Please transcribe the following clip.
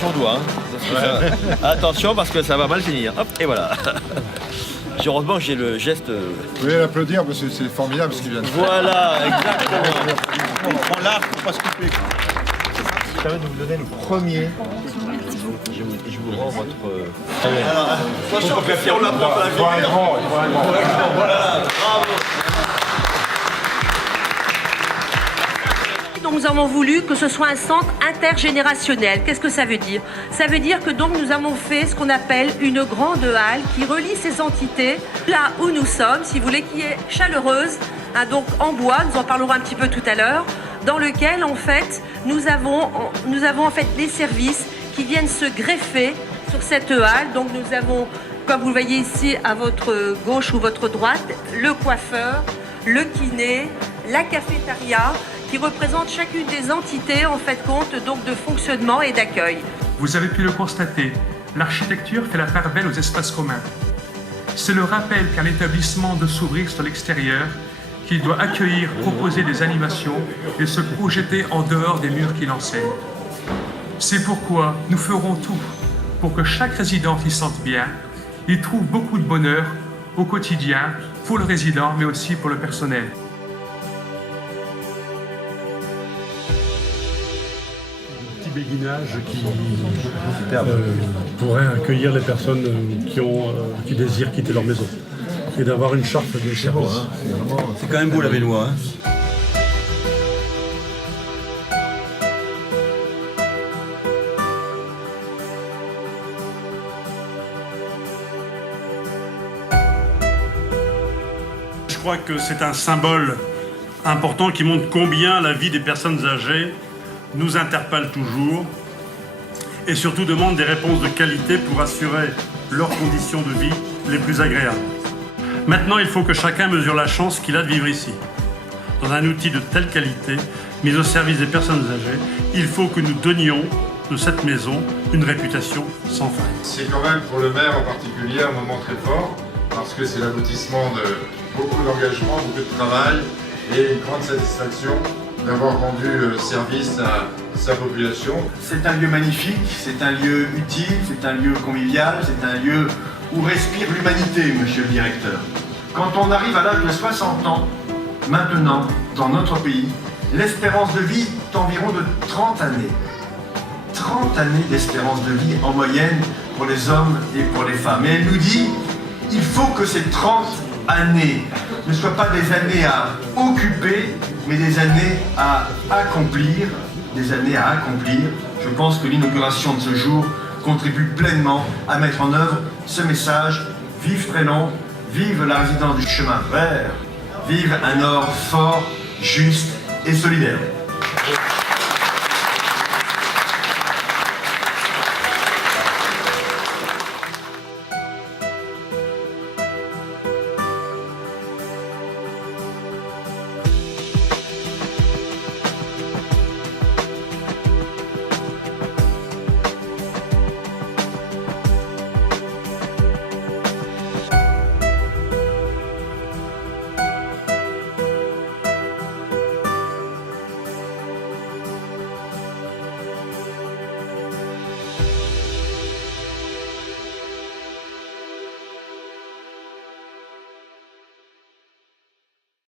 sur toi. Hein. Attention parce que ça va mal finir. Hop, et voilà. Heureusement j'ai le geste. Vous pouvez l'applaudir parce que c'est formidable ce qu'il vient de faire. Voilà, exactement. On prend l'arc pour pas se couper. Ça permet de vous donner le premier. Je vous rends votre. Alors, attention, on la prend pas la Il faut un grand. Voilà, bravo. Donc nous avons voulu que ce soit un centre intergénérationnel. Qu'est-ce que ça veut dire? Ça veut dire que donc nous avons fait ce qu'on appelle une grande halle qui relie ces entités là où nous sommes, si vous voulez, qui est chaleureuse, hein, donc en bois, nous en parlerons un petit peu tout à l'heure, dans lequel en fait nous avons en fait les services qui viennent se greffer sur cette halle. Donc nous avons, comme vous le voyez ici à votre gauche ou votre droite, le coiffeur, le kiné, la cafétéria, qui représente chacune des entités en fait compte donc de fonctionnement et d'accueil. Vous avez pu le constater, l'architecture fait la part belle aux espaces communs. C'est le rappel qu'un établissement doit s'ouvrir sur l'extérieur, qu'il doit accueillir, proposer des animations et se projeter en dehors des murs qu'il enseigne. C'est pourquoi nous ferons tout pour que chaque résident y sente bien, y trouve beaucoup de bonheur au quotidien, pour le résident mais aussi pour le personnel. Béguinage qui pourrait accueillir les personnes qui désirent quitter leur maison et d'avoir une charte de service. C'est quand même beau la baignoire. Hein. Je crois que c'est un symbole important qui montre combien la vie des personnes âgées nous interpelle toujours et surtout demande des réponses de qualité pour assurer leurs conditions de vie les plus agréables. Maintenant, il faut que chacun mesure la chance qu'il a de vivre ici. Dans un outil de telle qualité, mis au service des personnes âgées, il faut que nous donnions de cette maison une réputation sans faille. C'est quand même pour le maire en particulier un moment très fort parce que c'est l'aboutissement de beaucoup d'engagement, beaucoup de travail et une grande satisfaction d'avoir rendu service à sa population. C'est un lieu magnifique, c'est un lieu utile, c'est un lieu convivial, c'est un lieu où respire l'humanité, monsieur le directeur. Quand on arrive à l'âge de 60 ans, maintenant, dans notre pays, l'espérance de vie est environ de 30 années. 30 années d'espérance de vie en moyenne pour les hommes et pour les femmes. Et elle nous dit, il faut que ces 30 années ne soient pas des années à occuper, mais des années à accomplir. Des années à accomplir. Je pense que l'inauguration de ce jour contribue pleinement à mettre en œuvre ce message. Vive Trénon, vive la résidence du chemin vert, vive un Nord fort, juste et solidaire.